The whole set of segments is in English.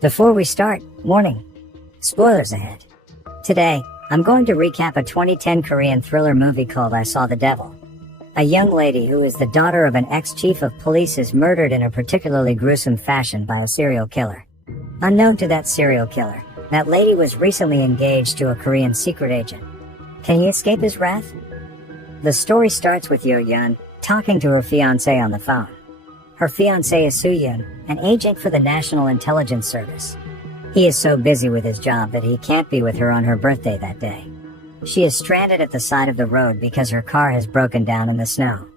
Before we start, warning. Spoilers ahead. Today, I'm going to recap a 2010 Korean thriller movie called I Saw the Devil. A young lady who is the daughter of an ex-chief of police is murdered in a particularly gruesome fashion by a serial killer. Unknown to that serial killer, that lady was recently engaged to a Korean secret agent. Can he escape his wrath? The story starts with Yo-yeon talking to her fiancé on the phone. Her fiancé is Soo-yeon, an agent for the National Intelligence Service. He is so busy with his job that he can't be with her on her birthday that day. She is stranded at the side of the road because her car has broken down in the snow.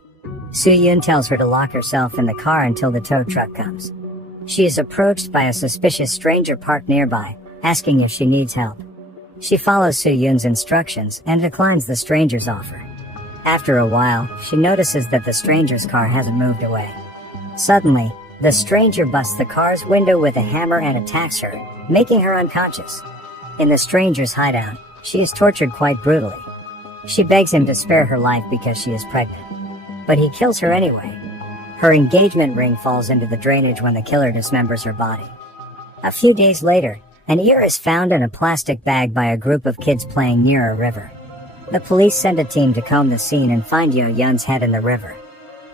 Soo-yeon tells her to lock herself in the car until the tow truck comes. She is approached by a suspicious stranger parked nearby, asking if she needs help. She follows Soo-yeon's instructions and declines the stranger's offer. After a while, she notices that the stranger's car hasn't moved away. Suddenly, the stranger busts the car's window with a hammer and attacks her, making her unconscious. In the stranger's hideout, she is tortured quite brutally. She begs him to spare her life because she is pregnant. But he kills her anyway. Her engagement ring falls into the drainage when the killer dismembers her body. A few days later, an ear is found in a plastic bag by a group of kids playing near a river. The police send a team to comb the scene and find Yo-yeon's head in the river.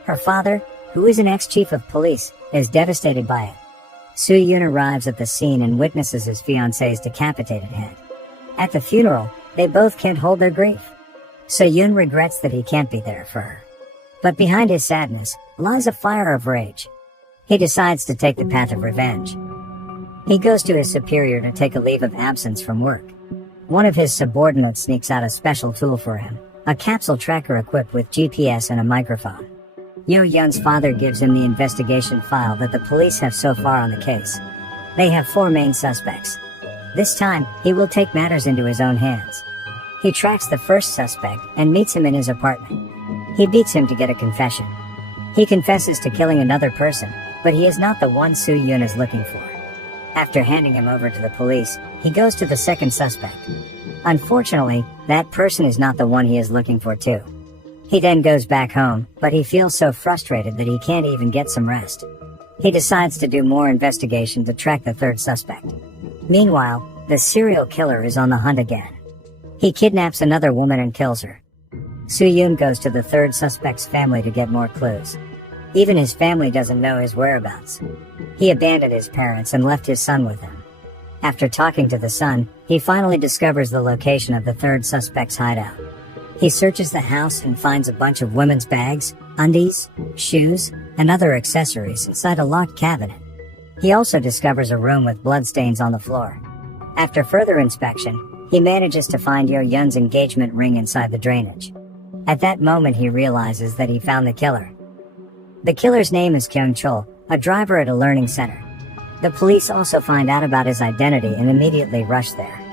Her father, who is an ex-chief of police, is devastated by it. Soo-yeon arrives at the scene and witnesses his fiancé's decapitated head. At the funeral, they both can't hold their grief. Soo-yeon regrets that he can't be there for her. But behind his sadness lies a fire of rage. He decides to take the path of revenge. He goes to his superior to take a leave of absence from work. One of his subordinates sneaks out a special tool for him, a capsule tracker equipped with GPS and a microphone. Yo-yeon's father gives him the investigation file that the police have so far on the case. They have 4 main suspects. This time, he will take matters into his own hands. He tracks the first suspect and meets him in his apartment. He beats him to get a confession. He confesses to killing another person, but he is not the one Soo-yeon is looking for. After handing him over to the police, he goes to the second suspect. Unfortunately, that person is not the one he is looking for too. He then goes back home, but he feels so frustrated that he can't even get some rest. He decides to do more investigation to track the third suspect. Meanwhile, the serial killer is on the hunt again. He kidnaps another woman and kills her. Soo-yeon goes to the third suspect's family to get more clues. Even his family doesn't know his whereabouts. He abandoned his parents and left his son with them. After talking to the son, he finally discovers the location of the third suspect's hideout. He searches the house and finds a bunch of women's bags, undies, shoes, and other accessories inside a locked cabinet. He also discovers a room with bloodstains on the floor. After further inspection, he manages to find Yo-yeon's engagement ring inside the drainage. At that moment, he realizes that he found the killer. The killer's name is Kyung-chul, a driver at a learning center. The police also find out about his identity and immediately rush there.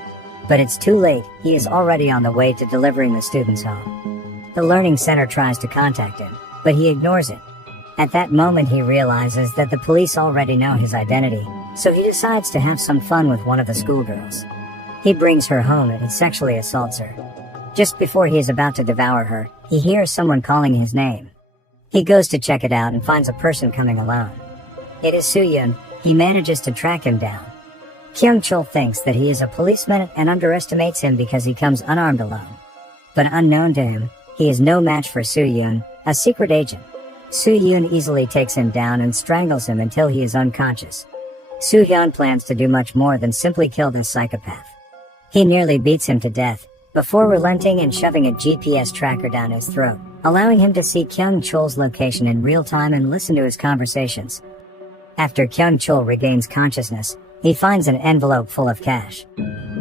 But it's too late, he is already on the way to delivering the students home. The learning center tries to contact him, but he ignores it. At that moment he realizes that the police already know his identity, so he decides to have some fun with one of the schoolgirls. He brings her home and sexually assaults her. Just before he is about to devour her, he hears someone calling his name. He goes to check it out and finds a person coming alone. It is Soo-yeon. He manages to track him down. Kyung-chul thinks that he is a policeman and underestimates him because he comes unarmed alone. But unknown to him, he is no match for Soo-yeon, a secret agent. Soo-yeon easily takes him down and strangles him until he is unconscious. Soo-yeon plans to do much more than simply kill this psychopath. He nearly beats him to death, before relenting and shoving a GPS tracker down his throat, allowing him to see Kyung-chul's location in real time and listen to his conversations. After Kyung-chul regains consciousness, he finds an envelope full of cash.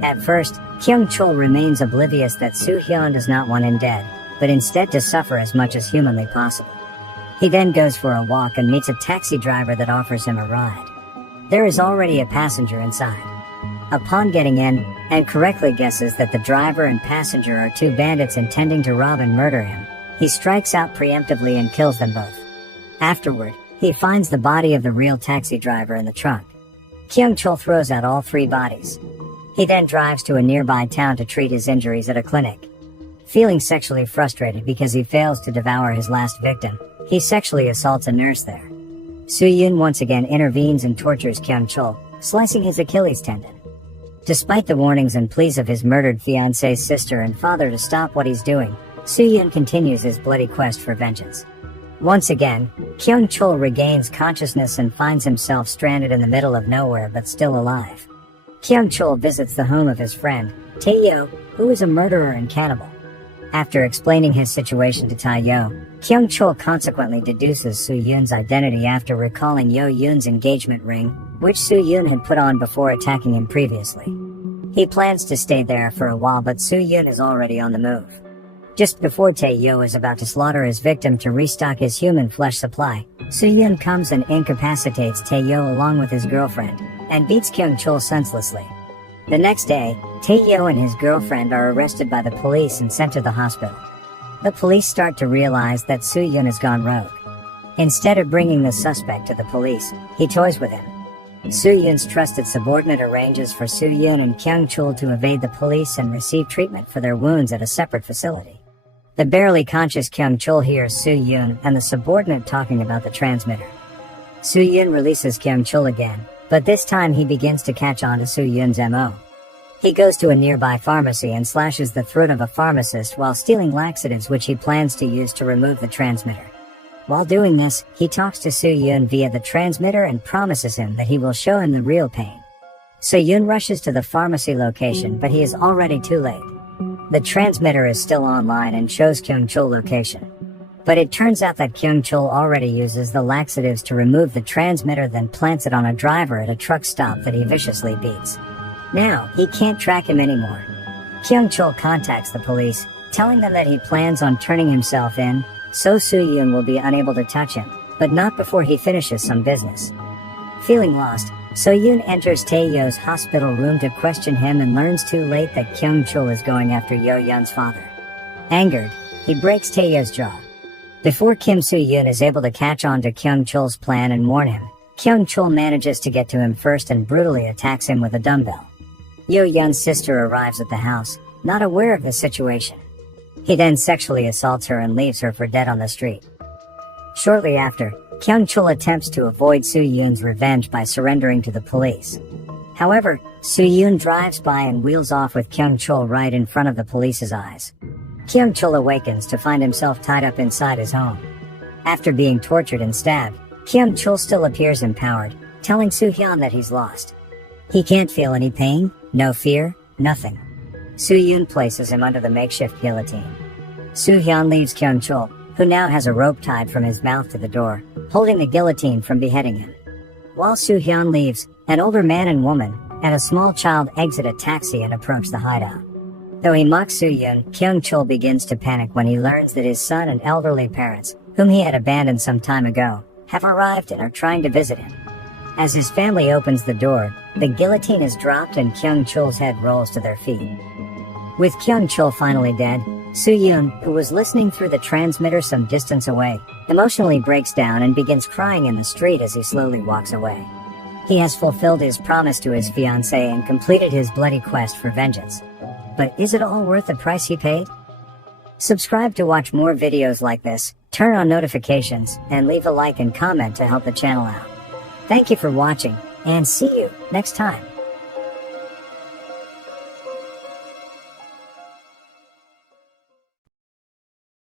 At first, Kyung-chul remains oblivious that Soo-yeon does not want him dead, but instead to suffer as much as humanly possible. He then goes for a walk and meets a taxi driver that offers him a ride. There is already a passenger inside. Upon getting in, and correctly guesses that the driver and passenger are 2 bandits intending to rob and murder him, he strikes out preemptively and kills them both. Afterward, he finds the body of the real taxi driver in the trunk. Kyung-chul throws out all 3 bodies. He then drives to a nearby town to treat his injuries at a clinic. Feeling sexually frustrated because he fails to devour his last victim, he sexually assaults a nurse there. Soo-yeon once again intervenes and tortures Kyung-chul, slicing his Achilles tendon. Despite the warnings and pleas of his murdered fiance's sister and father to stop what he's doing, Soo-yoon continues his bloody quest for vengeance. Once again, Kyung-chul regains consciousness and finds himself stranded in the middle of nowhere but still alive. Kyung-chul visits the home of his friend, Tae-yo, who is a murderer and cannibal. After explaining his situation to Tae-yo, Kyung-chul consequently deduces Soo-yoon's identity after recalling Yo-yoon's engagement ring, which Soo-yoon had put on before attacking him previously. He plans to stay there for a while, but Soo-yoon is already on the move. Just before Tae-yo is about to slaughter his victim to restock his human flesh supply, Soo-yoon comes and incapacitates Tae-yo along with his girlfriend, and beats Kyung-chul senselessly. The next day, Tae-yo and his girlfriend are arrested by the police and sent to the hospital. The police start to realize that Soo-yoon has gone rogue. Instead of bringing the suspect to the police, he toys with him. Soo-yoon's trusted subordinate arranges for Soo-yoon and Kyung-chul to evade the police and receive treatment for their wounds at a separate facility. The barely conscious Kyung-chul hears Soo-yoon and the subordinate talking about the transmitter. Soo-yoon releases Kyung-chul again, but this time he begins to catch on to Soo-yoon's MO. He goes to a nearby pharmacy and slashes the throat of a pharmacist while stealing laxatives which he plans to use to remove the transmitter. While doing this, he talks to Soo-yoon via the transmitter and promises him that he will show him the real pain. Soo-yoon rushes to the pharmacy location, but he is already too late. The transmitter is still online and shows Kyung-chul location. But it turns out that Kyung-chul already uses the laxatives to remove the transmitter, then plants it on a driver at a truck stop that he viciously beats. Now, he can't track him anymore. Kyung-chul contacts the police, telling them that he plans on turning himself in, so Soo-yoon will be unable to touch him, but not before he finishes some business. Feeling lost, Soo-yoon enters Tae-yo's hospital room to question him and learns too late that Kyung-chul is going after Yo-yeon's father. Angered, he breaks Tae-yo's jaw. Before Kim Soo-yoon is able to catch on to Kyung-chul's plan and warn him, Kyung-chul manages to get to him first and brutally attacks him with a dumbbell. Yo-yeon's sister arrives at the house, not aware of the situation. He then sexually assaults her and leaves her for dead on the street. Shortly after, Kyung-chul attempts to avoid Soo-yoon's revenge by surrendering to the police. However, Soo-yoon drives by and wheels off with Kyung-chul right in front of the police's eyes. Kyung-chul awakens to find himself tied up inside his home. After being tortured and stabbed, Kyung-chul still appears empowered, telling Soo-hyun that he's lost. He can't feel any pain, no fear, nothing. Soo-yoon places him under the makeshift guillotine. Soo-hyun leaves Kyung-chul, who now has a rope tied from his mouth to the door, holding the guillotine from beheading him. While Soo-hyun leaves, an older man and woman, and a small child exit a taxi and approach the hideout. Though he mocks Soo-yoon, Kyung-chul begins to panic when he learns that his son and elderly parents, whom he had abandoned some time ago, have arrived and are trying to visit him. As his family opens the door, the guillotine is dropped and Kyung-chul's head rolls to their feet. With Kyung-chul finally dead, Soo-yoon, who was listening through the transmitter some distance away, emotionally breaks down and begins crying in the street as he slowly walks away. He has fulfilled his promise to his fiancée and completed his bloody quest for vengeance. But is it all worth the price he paid? Subscribe to watch more videos like this, turn on notifications, and leave a like and comment to help the channel out. Thank you for watching, and see you next time.